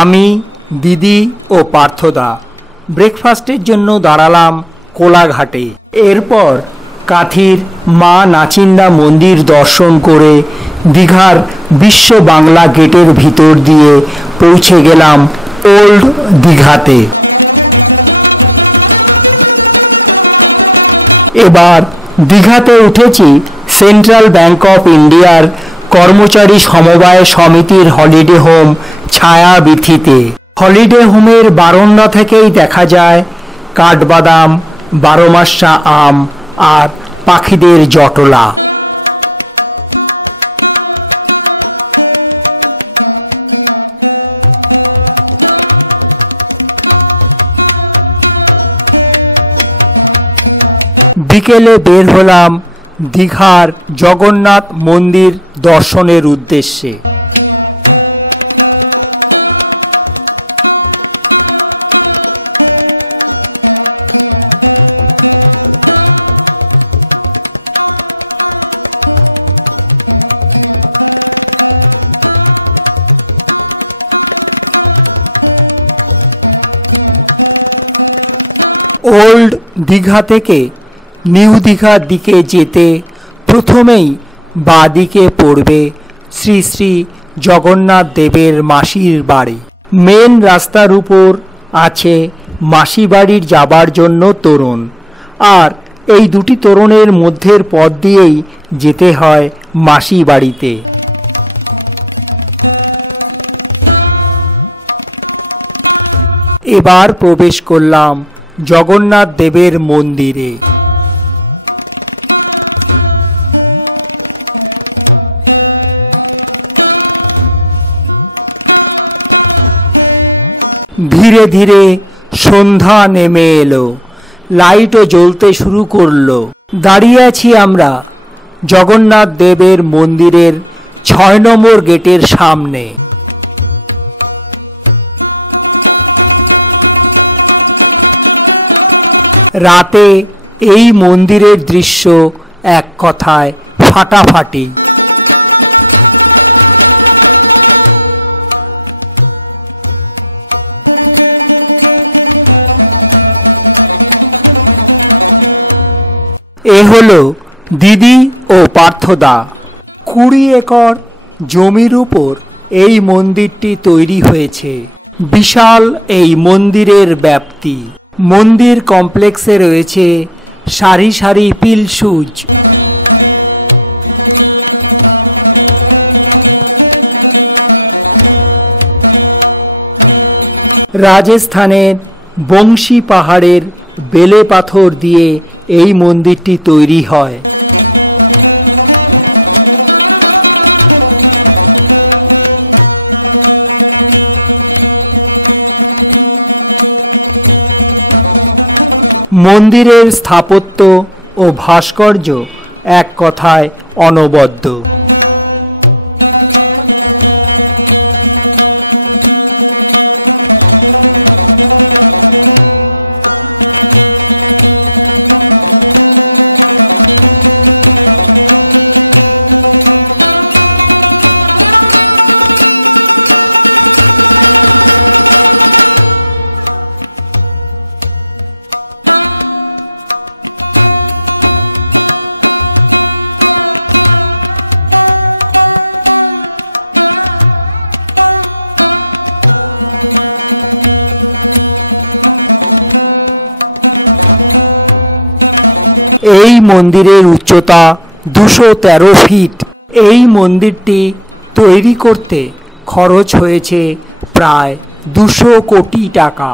আমি, দিদি ও পার্থদা ব্রেকফাস্টের জন্য দাঁড়ালাম কোলাঘাটে। এরপর কাঁথির মা নাচিন্দা মন্দির দর্শন করে দীঘার বিশ্ব বাংলা গেটের ভিতর দিয়ে পৌঁছে গেলাম ওল্ড দীঘাতে। এবার দীঘাতে উঠেছি সেন্ট্রাল ব্যাংক অফ ইন্ডিয়ার কর্মচারী সমবায় সমিতির হলিডে হোম ছায়াবীথিতে। হলিডে হোমের বারান্দা থেকেই দেখা যায় কাঠবাদাম, বারোমাসা আম আর পাখিদের জটলা। বিকেলে বের হলাম দীঘার জগন্নাথ মন্দির দর্শনের উদ্দেশ্যে। ওল্ড দীঘা থেকে নিউ দীঘার দিকে যেতে প্রথমেই বাঁ দিকে পড়বে শ্রী শ্রী জগন্নাথ দেবের মাসির বাড়ি। মেন রাস্তার উপর আছে মাসি বাড়ির যাবার জন্য তোরণ, আর এই দুটি তোরণের মধ্যের পথ দিয়েই যেতে হয় মাসি বাড়িতে। এবার প্রবেশ করলাম জগন্নাথ দেবের মন্দিরে। ধীরে ধীরে সন্ধ্যা নেমে এলো, লাইটও জ্বলতে শুরু করলো। দাঁড়িয়ে আছি আমরা জগন্নাথ দেবের মন্দিরের ৬ নম্বর গেটের সামনে। রাতে এই মন্দিরের দৃশ্য এক কথায় ফাটাফাটি। এ হলো দিদি ও পার্থদা। ২০ একর জমির উপর এই মন্দিরটি তৈরি হয়েছে। বিশাল এই মন্দিরের ব্যাপ্তি। মন্দির কমপ্লেক্সে রয়েছে সারি সারি পিলসুজ। রাজস্থানের বংশী পাহাড়ের বেলে পাথর দিয়ে এই মন্দিরটি তৈরি হয়। মন্দিরের স্থাপত্য ও ভাস্কর্য এক কথায় অনবদ্য। এই মন্দিরের উচ্চতা ২১৩ ফিট। এই মন্দিরটি তৈরি করতে খরচ হয়েছে প্রায় ২০০ কোটি টাকা।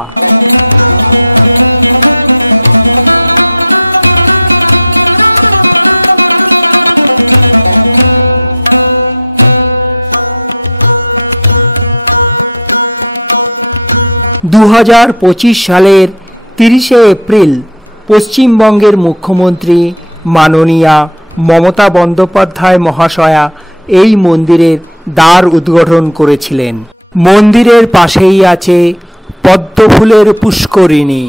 সালের ৩০শে এপ্রিল পশ্চিমবঙ্গের মুখ্যমন্ত্রী মাননীয়া মমতা বন্দ্যোপাধ্যায় মহাশয়া এই মন্দিরের দ্বার উদ্ঘাটন করেছিলেন। মন্দিরের পাশেই আছে পদ্মফুলের পুষ্করিণী।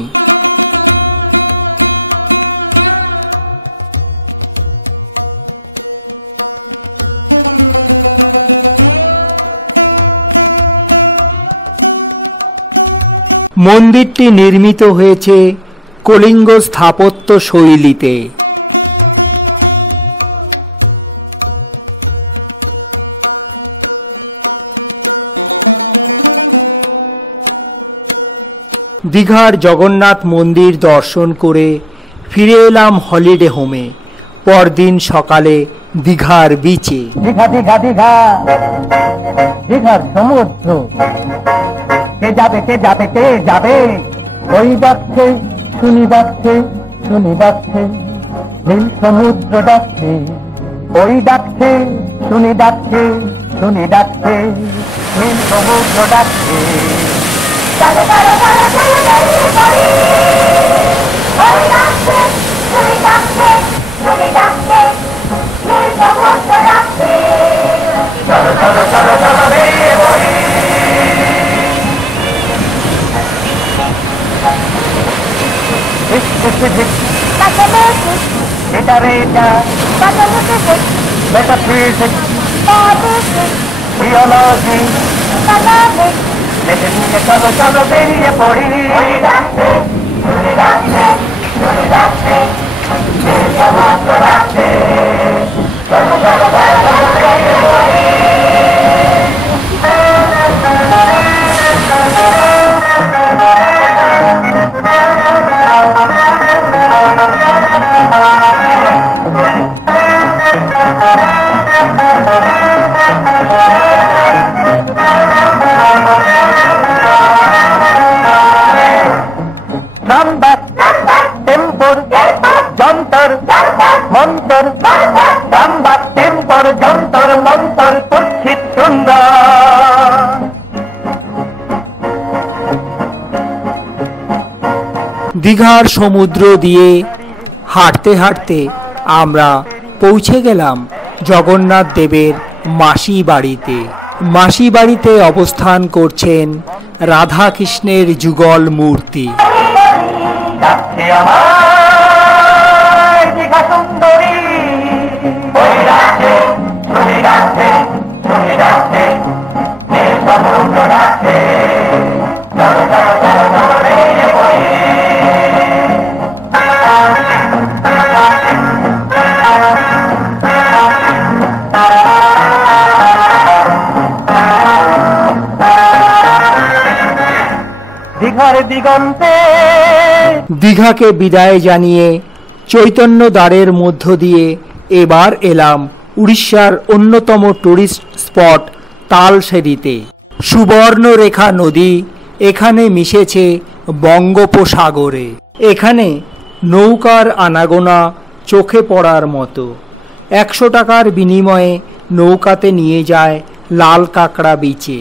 মন্দিরটি নির্মিত হয়েছে কলিঙ্গ স্থাপত্য শৈলীতে। দীঘার জগন্নাথ মন্দির দর্শন করে ফিরে এলাম হলিডে হোমে। পরদিন সকালে দীঘার বিচে। দীঘা দীঘা দীঘা দীঘার সমুদ্র, কে যাবে কে যাবে কে যাবে, ওই ডাকছে শুনি ডাকছে শুনি ডাকছে, নীল সমুদ্র ডাকছে, ওই ডাকছে শুনি ডাকছে শুনি ডাকছে, নীল সমুদ্র ডাকছে। এটা রে এটা চলো চলো বেরিয়ে পড়ি। যন্তর মন্তর রামবা টেম্পর যন্তর মন্তর কুৎসিত সুন্দর। দীঘার সমুদ্র দিয়ে হাঁটতে হাঁটতে আমরা পৌঁছে গেলাম জগন্নাথ দেবের মাসি বাড়িতে। মাসি বাড়িতে অবস্থান করছেন রাধা কৃষ্ণের যুগল মূর্তি। দিগন্তে দীঘাকে বিদায় জানিয়ে চৈতন্য দ্বারের মধ্য দিয়ে এবার এলাম উড়িষ্যার অন্যতম টুরিস্ট স্পট তালসেরিতে। সুবর্ণরেখা নদী এখানে মিশেছে বঙ্গোপসাগরে। এখানে নৌকার আনাগোনা চোখে পড়ার মতো। 100 টাকার বিনিময়ে নৌকাতে নিয়ে যায় লাল কাঁকড়া বিচে।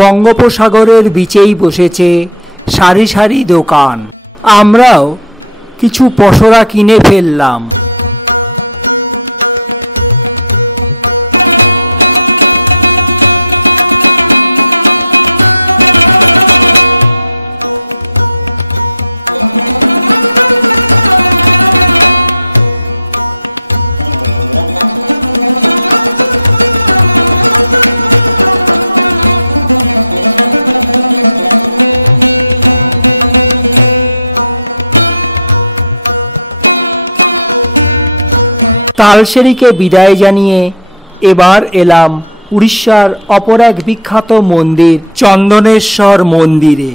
বঙ্গোপসাগরের বিচেই বসেছে সারি সারি দোকান। আমরাও কিছু পসরা কিনে ফেললাম। তালসেরিকে বিদায় জানিয়ে এবার এলাম উড়িষ্যার অপর এক বিখ্যাত মন্দির চন্দনেশ্বর মন্দিরে।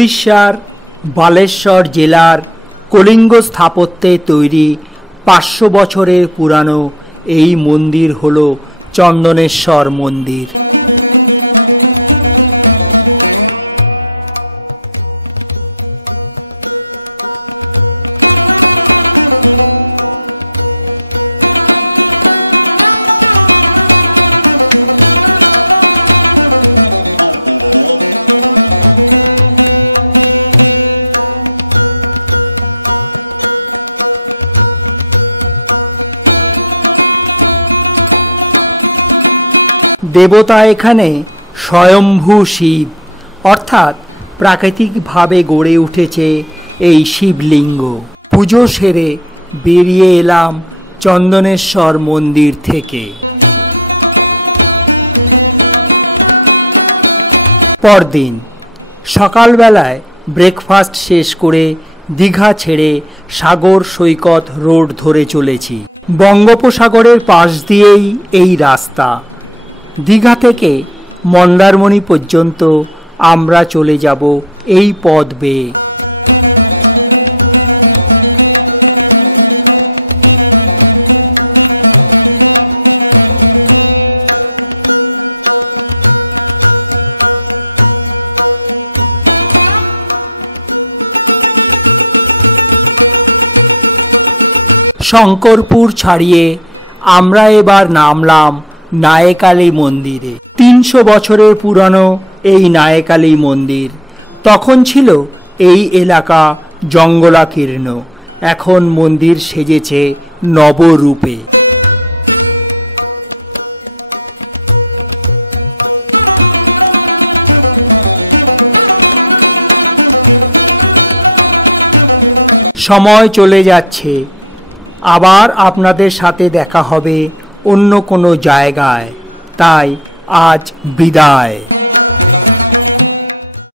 উড়িষ্যার বালেশ্বর জেলার কলিঙ্গ স্থাপত্যে তৈরি 500 বছরের পুরানো এই মন্দির হল চন্দনেশ্বর মন্দির। দেবতা এখানে স্বয়ম্ভু শিব, অর্থাৎ প্রাকৃতিকভাবে গড়ে উঠেছে এই শিবলিঙ্গ। পুজো সেরে বেরিয়ে এলাম চন্দনেশ্বর মন্দির থেকে। পরদিন সকালবেলায় ব্রেকফাস্ট শেষ করে দীঘা ছেড়ে সাগর সৈকত রোড ধরে চলেছি। বঙ্গোপসাগরের পাশ দিয়েই এই রাস্তা। দীঘা থেকে মন্দারমণি পর্যন্ত আমরা চলে যাব এই পথ বেয়ে। শঙ্করপুর ছাড়িয়ে আমরা এবার নামলাম নায়েকালী মন্দিরে। 300 বছরের পুরানো এই নায়েকালী মন্দির। তখন ছিল এই এলাকা জঙ্গলাকীর্ণ, এখন মন্দির সেজেছে নবরূপে। সময় চলে যাচ্ছে, আবার আপনাদের সাথে দেখা হবে অন্য কোনো জায়গায়। তাই আজ বিদায়।